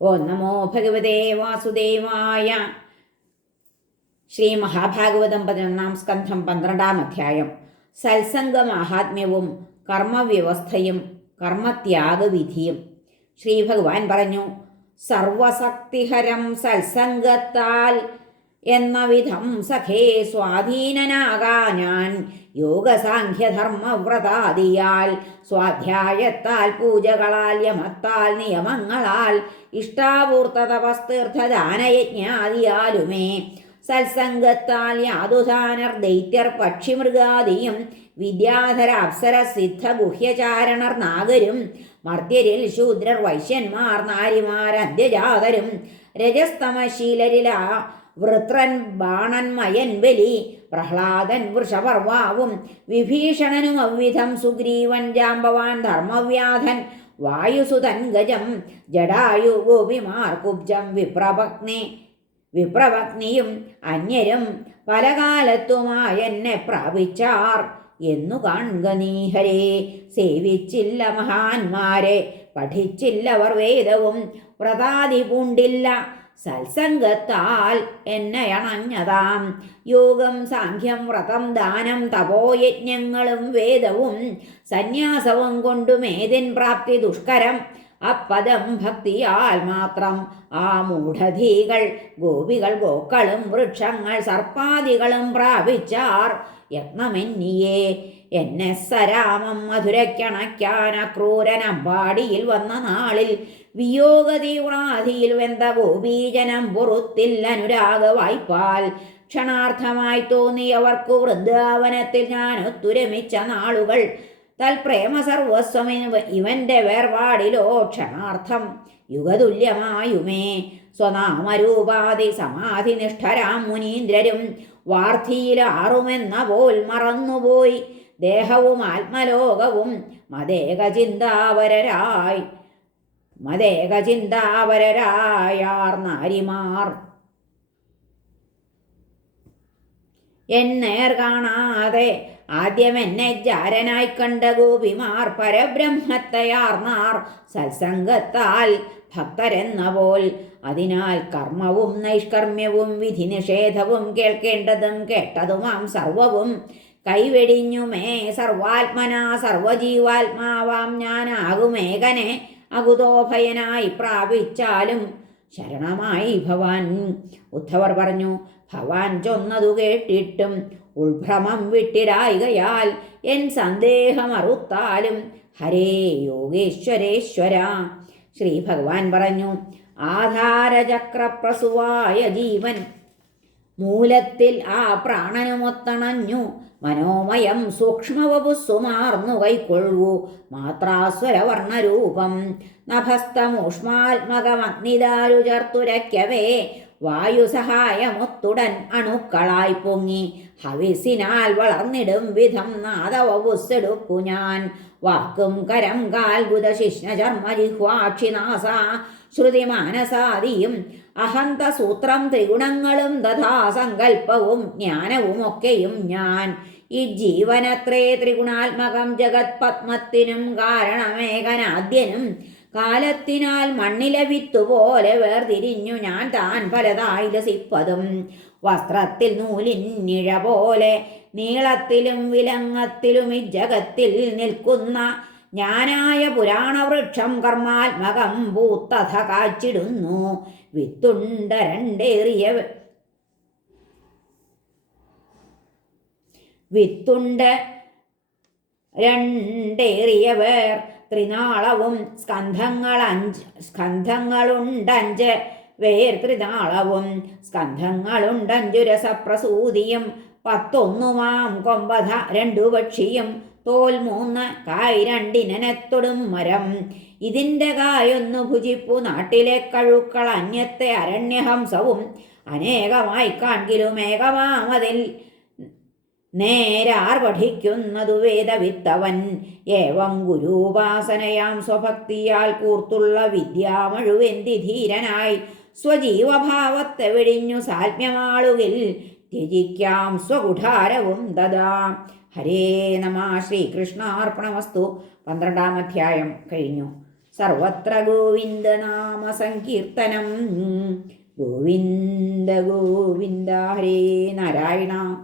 ഓ നമോ ഭഗവതേ വാസുദേവായ. ശ്രീ മഹാഭാഗവതം പതിനൊന്നാം സ്കന്ധം പന്ത്രണ്ടാം അധ്യായം. സത്സംഗ മാഹാത്മ്യവും കർമ്മവ്യവസ്ഥയും കർമ്മത്യാഗവിധിയും. ശ്രീ ഭഗവാൻ പറഞ്ഞു സർവശക്തിഹരം സത്സംഗത്താൽ എന്ന വിധം സഖേ സ്വാധീനനാകാ ഞാൻ. യോഗസാഖ്യധർമ്മവ്രതാദിയാൽ സ്വാധ്യായത്താൽ പൂജകളാൽ യമത്താൽ നിയമങ്ങളാൽ ഇഷ്ടാപൂർത്ത തപസ്തീർത്ഥദാനയജ്ഞാദിയാലുമേ സത്സംഗത്താൽ യാതുധാനർ ദൈത്യർ പക്ഷിമൃഗാദിയും വിദ്യാധര അപ്സര സിദ്ധ ഗുഹ്യചാരണർ നാഗരും മർത്യരിൽ ശൂദ്രർ വൈശ്യന്മാർ നാരിമാർ അദ്യജാതരും രജസ്തമശീലരിലാ വൃത്രൻ ബാണൻ മയൻ ബലി പ്രഹ്ലാദൻ വൃഷപർവാവും വിഭീഷണനും അവ്വിധം സുഗ്രീവൻ ജാമ്പവാൻ ധർമ്മവ്യാധൻ വായുസുതൻ ഗജം ജഡായു ഗോപിമാർ കുബ്ജം വിപ്രപത്നി വിപ്രപത്നിയും അന്യരും പല കാലത്തുമായെന്നെ പ്രാപിച്ചാർ. എന്നു കാണുക നീഹരേ സേവിച്ചില്ല മഹാന്മാരെ പഠിച്ചില്ലവർ വേദവും പ്രതാതി പൂണ്ടില്ല സത്സംഗത്താൽ എന്നെ അണഞ്ഞതാം. യോഗം സാഖ്യം വ്രതം ദാനം തപോയജ്ഞങ്ങളും വേദവും സന്യാസവും കൊണ്ടുമേതിൻ പ്രാപ്തി ദുഷ്കരം? അപ്പദം ഭക്തിയാൽ മാത്രം. ആ മൂഢധീകൾ ഗോപികൾ ഗോക്കളും വൃക്ഷങ്ങൾ സർപ്പാദികളും പ്രാപിച്ചാർ. യത്നമെന്നിയേ എന്നെ സരാമം മധുരക്കണയ്ക്കാൻ അക്രൂരനമ്പാടിയിൽ വന്ന നാളിൽ വിയോഗതീവ്രാധിയിൽ വെന്ത ഗോപീജനം അനുരാഗ വായ്പാൽ ക്ഷണാർത്ഥമായി തോന്നിയവർക്കു വൃന്ദാവനത്തിൽ ഞാൻ ഒത്തുരമിച്ച നാളുകൾ. തൽപ്രേമ സർവസ്വം ഇവന്റെ വേർപാടിലോ ക്ഷണാർത്ഥം യുഗതുല്യമായുമേ. സ്വനാമരൂപാതി സമാധിനിഷ്ഠരാം മുനീന്ദ്രരും വാർത്തിയിലാറുമെന്ന പോൽ മറന്നുപോയി. ദേഹവും ആത്മലോകവും മതേകചിന്താവരരായി. മതേകചിന്താവരരായാർ നാരിമാർ എന്നേർ കാണാതെ ആദ്യം എന്നെ ജാരനായി കണ്ട ഗോപിമാർ പരബ്രഹ്മത്തെയാർന്നാർ. സത്സംഗത്താൽ ഭക്തരെന്ന പോൽ അതിനാൽ കർമ്മവും നൈഷ്കർമ്മ്യവും വിധി നിഷേധവും കേൾക്കേണ്ടതും കേട്ടതുമാം സർവവും. കൈവെടിഞ്ഞുമേ സർവാത്മന സർവജീവാത്മാവാം ഞാനാകുമേകനെ. അകുതോഭയനായി പ്രാപിച്ചാലും ശരണമായി ഭവാൻ. ഉദ്ധവർ പറഞ്ഞു ഭവാൻ ചൊന്നതു കേട്ടിട്ടും ഉൾഭ്രമം വിട്ടിടായികയാൽ എൻ സന്ദേഹം അറുത്താലും ഹരേ യോഗേശ്വരേശ്വര. ശ്രീ ഭഗവാൻ പറഞ്ഞു ആധാരചക്രപ്രസുവായ ജീവൻ മൂലത്തിൽ ആ പ്രാണനുമൊത്തണഞ്ഞു. മനോമയം സൂക്ഷ്മവപുസ്സുമാർന്നു കൈക്കൊള്ളൂ. മാത്രാസ്വരവർണരൂപം നഭസ്തമൂഷ്മാത്മകമഗ്നിദാരു ചേർത്തുരയ്ക്കവേ വായുസഹായമൊത്തുടൻ അണുക്കളായി പൊങ്ങി. ഹവിസിനാൽ വളർന്നിടും വിധം നാദവുസെടുക്കു ഞാൻ. വാക്കും കരം കാൽബുധ ശിഷ്ണ ചർമ്മ ജിഹ്വാക്ഷിനാസ ശ്രുതി മാനസാദിയും അഹന്ത സൂത്രം ത്രിഗുണങ്ങളും തഥാ ജ്ഞാനവും ഒക്കെയും ഞാൻ. ഈ ജീവനത്രേ ത്രിഗുണാത്മകം ജഗത് പത്മത്തിനും കാരണമേകനാദ്യനും കാലത്തിനാൽ മണ്ണിലെ വിത്തുപോലെ വേർതിരിഞ്ഞു. ഞാൻ താൻ പലതായി രസിപ്പതും വസ്ത്രത്തിൽ നൂലിന്നിഴ പോലെ നീളത്തിലും വിലങ്ങത്തിലും ഈ ജഗത്തിൽ നിൽക്കുന്ന ഞാനായ പുരാണവൃക്ഷം കർമാത്മകം പൂത്തഥ കാച്ചിടുന്നു. വിത്തുണ്ട രണ്ടേറിയ വിത്തുണ്ട് രണ്ടേറിയവർ ത്രിനാളവും സ്കന്ധങ്ങൾ അഞ്ച് സ്കന്ധങ്ങളുണ്ടഞ്ച് വേർ ത്രിനാളവും സ്കന്ധങ്ങളുണ്ടഞ്ചു രസപ്രസൂതിയും പത്തൊന്നുമാം കൊമ്പത രണ്ടു പക്ഷിയും തോൽ മൂന്ന് കായ് രണ്ടിനെത്തൊടും മരം. ഇതിന്റെ കായൊന്നു ഭുജിപ്പു നാട്ടിലെ കഴുക്കൾ അന്യത്തെ അരണ്യഹംസവും അനേകമായി കാൺകിലും ഏകമാമതിൽ നേരാർ പഠിക്കുന്നതു വേദവിത്തവൻ. ഏവം ഗുരുപാസനയാം സ്വഭക്തിയാൽ കൂർത്തുള്ള വിദ്യാമഴുവെന്തി ധീരനായി സ്വജീവഭാവത്തെ വെടിഞ്ഞു സാത്മ്യമാളുകിൽ ത്യജിക്കാം സ്വകുഠാരവും ദദാ. ഹരേ നമ ശ്രീകൃഷ്ണാർപ്പണമസ്തു. പന്ത്രണ്ടാം അധ്യായം കഴിഞ്ഞു. സർവത്ര ഗോവിന്ദനാമ സങ്കീർത്തനം. ഗോവിന്ദ ഗോവിന്ദ ഹരേ നാരായണ.